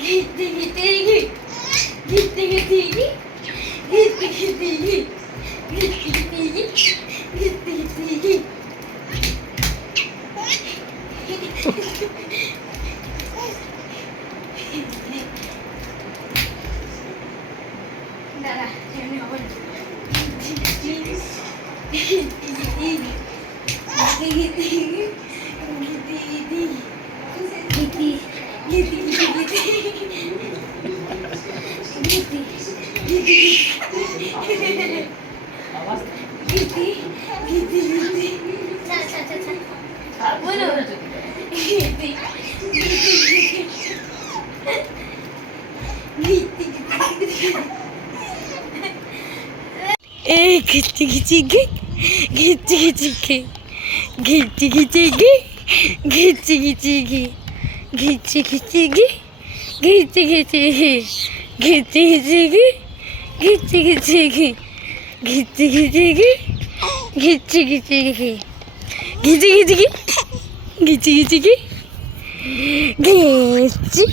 ঘিরতে ঘিরতে ঘি ঘিরতে ঘিরতে ঘি ঘিরতে ঘিরতে ঘি ঘিরতে ঘিরতে ঘি ঘিরতে ঘিরতে ঘি দাঁড়া এমনি হবে না ঘিচি ঘিচি ঘি ঘিচি ঘিচি ঘি ঘিচি ঘিচি ঘি ঘিচি ঘিচি ঘি ঘিচি ঘিচি ঘি ঘিচি ঘিচি ঘি ঘিচি ঘিচি ঘি ঘিচি ঘিচি ঘি ঘিচি ঘিচি ঘি ঘিচি ঘিচি ঘি ঘিচি ঘিচি ঘি ঘিচি ঘিচি ঘি ঘিচি ঘিচি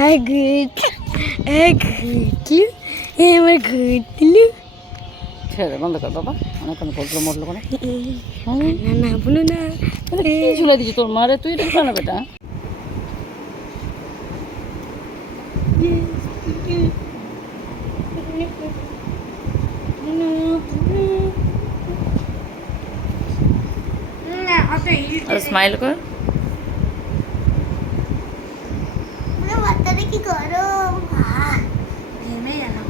আগুচি আগুচি এবার ঘুরতিলু ছেড়ে বন্ধ কর বাবা অনেকক্ষণ ফটলো মটলো করে না না বলো না ঝুলে দিচ্ছি তোর মারে তুই এটা না বেটা স্মাইল কর কি গরম ঘেমে গেলাম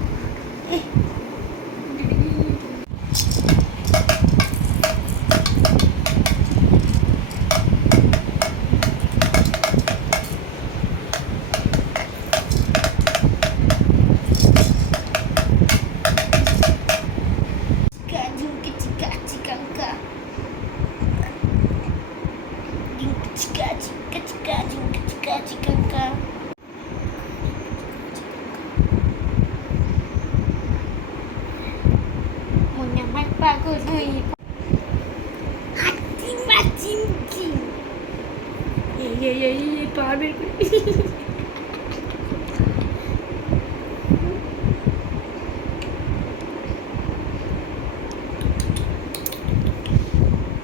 bagus nih hati macam iya pamer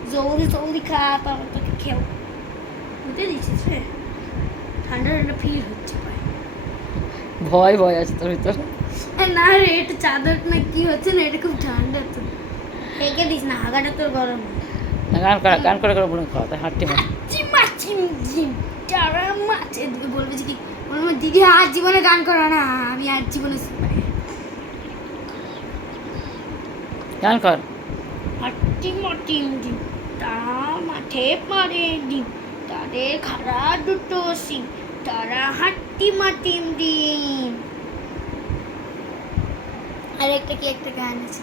জলদি খা বাবা তোকে খেও বুঝতে দিচ্ছিস রে ঠান্ডা ঠান্ডা ফিল হচ্ছে ভয় ভয় আছে তোর ভিতর না রে এটা চাদর না কি হচ্ছে না এটা খুব ঠান্ডা তো একে দিস না হাগাটা তোর গরম গান করে বলে খাওয়া তাই হাঁটতে হয় জিম যারা মাছে বলবে যে কি বলবো দিদি আর জীবনে গান করো না আমি আর জীবনে গান কর হাট্টি মাটিম ডিম তারা মাঠে পারে ডিম তাদের খাড়া দুটো সিং তারা হাট্টি মাটিম ডিম আর একটা কি একটা গান আছে